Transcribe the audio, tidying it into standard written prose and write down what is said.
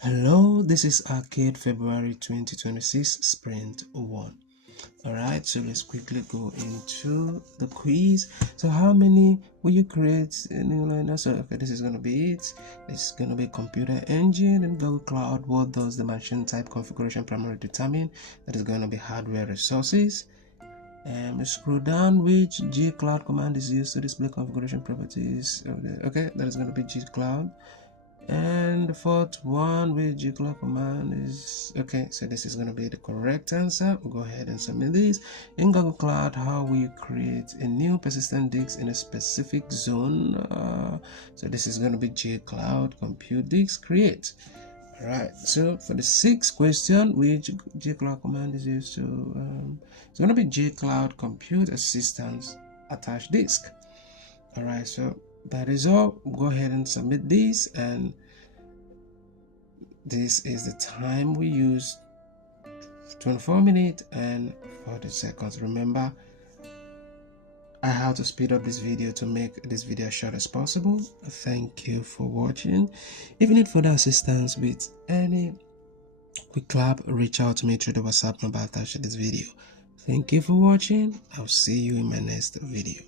Hello, this is Arcade February 2026 Sprint 1. Alright, so let's quickly go into the quiz. So how many will you create in new learner? So okay, this is gonna be it. This is gonna be computer engine and Google Cloud. What does the machine type configuration primarily determine? That is gonna be hardware resources. And we scroll down, which Qcloud command is used to display configuration properties of the okay, that is gonna be Qcloud. And the fourth one with Qwiklabs command is okay. So this is going to be the correct answer. We'll go ahead and submit this. In Google Cloud, how will you create a new persistent disk in a specific zone? So this is going to be Qwiklabs compute disk create. Alright, so for the sixth question, which Qwiklabs command is used to, it's going to be Qwiklabs compute assistance attach disk. Alright, so that is all. Go ahead and submit this, and this is the time we use, 24 minutes and 40 seconds. Remember, I have to speed up this video to make this video as short as possible. Thank you for watching. If you need further assistance with any Qwiklabs, reach out to me through the WhatsApp number attached to this video. Thank you for watching. I'll see you in my next video.